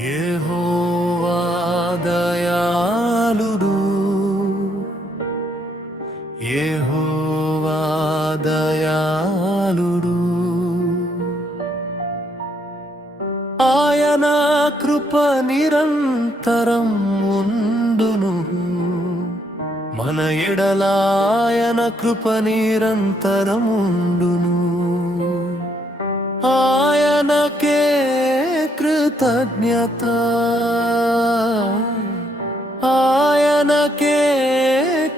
యెహోవా దయాళుడు, యెహోవా దయాళుడు. ఆయన కృప నిరంతరం ఉండును, మన ఎడల ఆయన కృప నిరంతరం ఉండును. ఆయనకే కృతజ్ఞత, ఆయనకే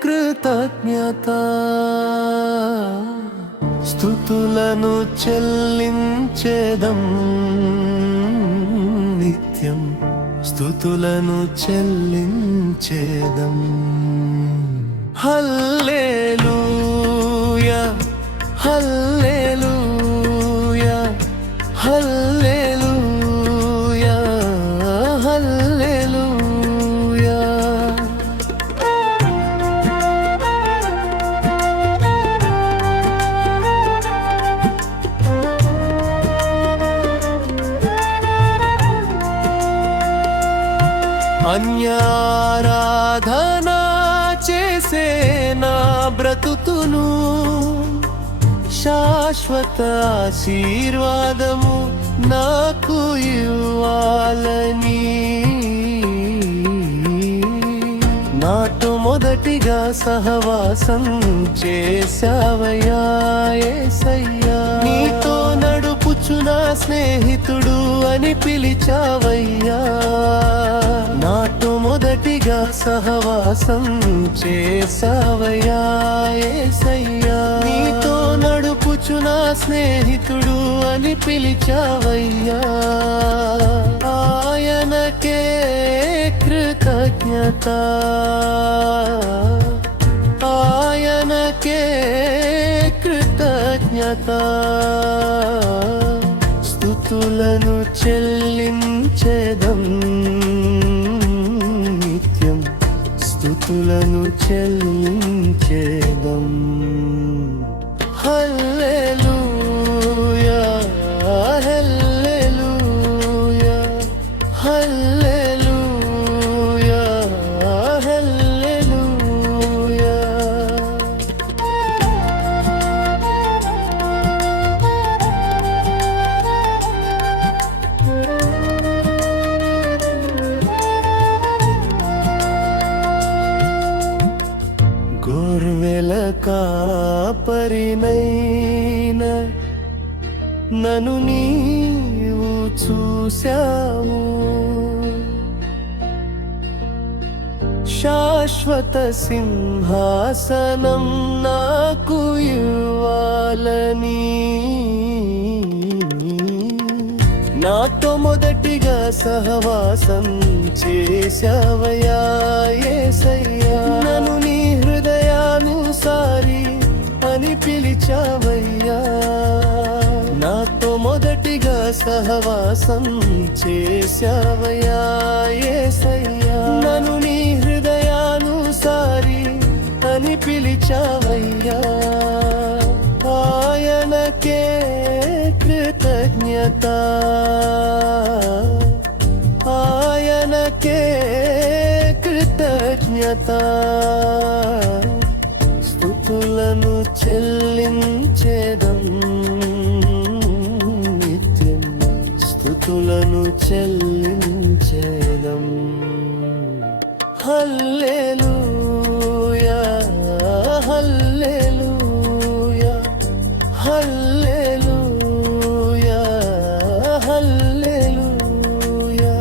కృతజ్ఞత. స్తుతులను చెల్లించేదం నిత్యం, స్తుతులను చెల్లించేదం. హల్లెలూయా హల్లెలూయా హల్లెలూయా హల్లెలూయా. అన్యారాధన చేసే నా బ్రతుకును శాశ్వత ఆశీర్వాదము నాకు ఇవ్వాలని, నాతో మొదటిగా సహవాసం చేశావయ్యా యేసయ్యా. నీతో నడుపుచు నా స్నేహితుడు అని పిలిచావయ్యా. నాతో మొదటిగా సహవాసం చేశావయ్యా యేసయ్యా. నీతో నడుపుచు నా స్నేహితుడు అని పిలిచావయ్యా. ఆయనకే కృతజ్ఞత, ఆయనకే కృతజ్ఞత. స్తుతులను చెల్లించేదం నిత్యం, స్తుతులను చెల్లించేదం. హల్లెలూయా హల్లెలూయా హల్లెలూయా హల్లెలూయా. గొర్రెల కాపరినైన నన్ను నీవు చూశావు, శాశ్వత సింహాసనం నాకు ఇవ్వాలని, నాతో మొదటిగా సహవాసం చేశావయ్యా యేసయ్యా. నన్ను నీ హృదయానుసారి అని పిలిచావయ్యా. నాతో మొదటిగా సహవాసం చేశావయ్యా యేసయ్యా. నన్ను నీ హృదయానుసారి అని పిలిచావయ్యా. ఆయనకే కృతజ్ఞత, ఆయనకే కృతజ్ఞత. స్తుతులను చెల్లించేదం నిత్యం, స్తుతులను చెల్లించేదం. హల్లెలూయా హల్లెలూయా హల్లెలూయా హల్లెలూయా.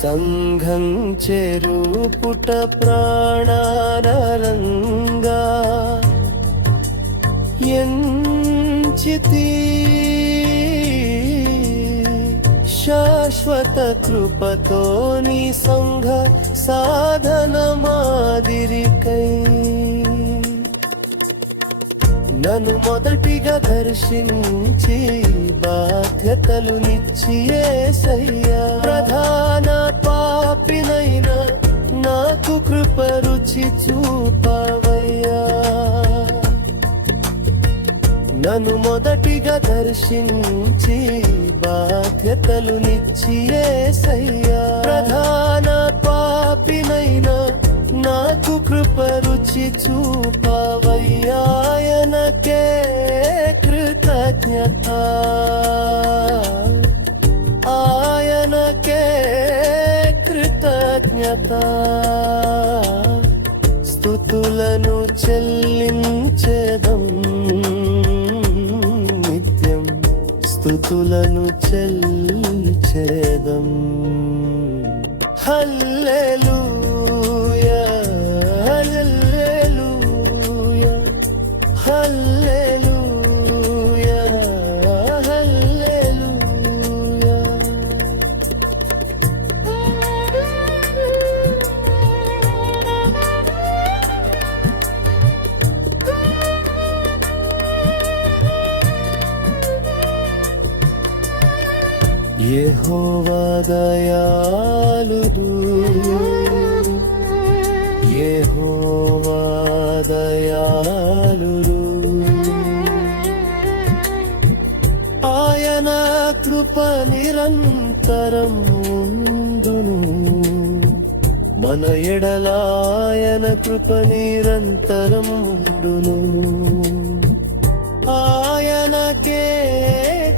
సంఘం చెరుపుట ప్రాణారంగా ఎంచితి, శాశ్వత కృపతో నీ సంఘ సాధన మాదిరికై నన్ను మొదటిగా దర్శించి బాధ్యతలు నిచ్చి యేసయ్యా. ప్రధాన పాపినైనా నాకు కృప రుచి చూపవయ్యా నన్ను మొదటిగా దర్శించి బాధ్యతలు నిచ్చి యేసయ్యా ప్రధాన పాపినైనా నాకు కృప రుచి చూపవయ్యాయనకే కృతజ్ఞత ఆయనకే కృతజ్ఞత స్తుతులను చెల్లించేదం నిత్యం స్తుతులను చెల్లించేదం హల్లెలూయా హల్లెలూయా హల్లెలూయా హల్లెలూయా యెహోవా దయాళుడు యెహోవా దయాళుడు ఆయన కృప నిరంతరం ఉండును మన ఎడల ఆయన కృప నిరంతరం ఉండును ఆయనకే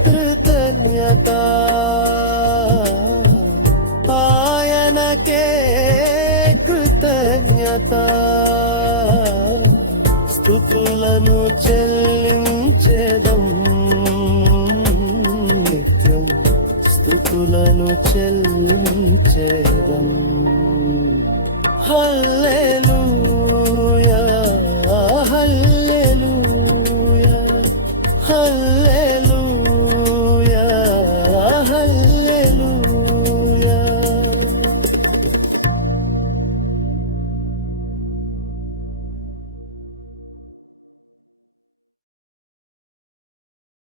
కృతజ్ఞత ఆయనకే కృతజ్ఞత స్తుతులను చెల్లించేదం నిత్యం స్తుతులను చెల్లించేదం హల్లెలూయా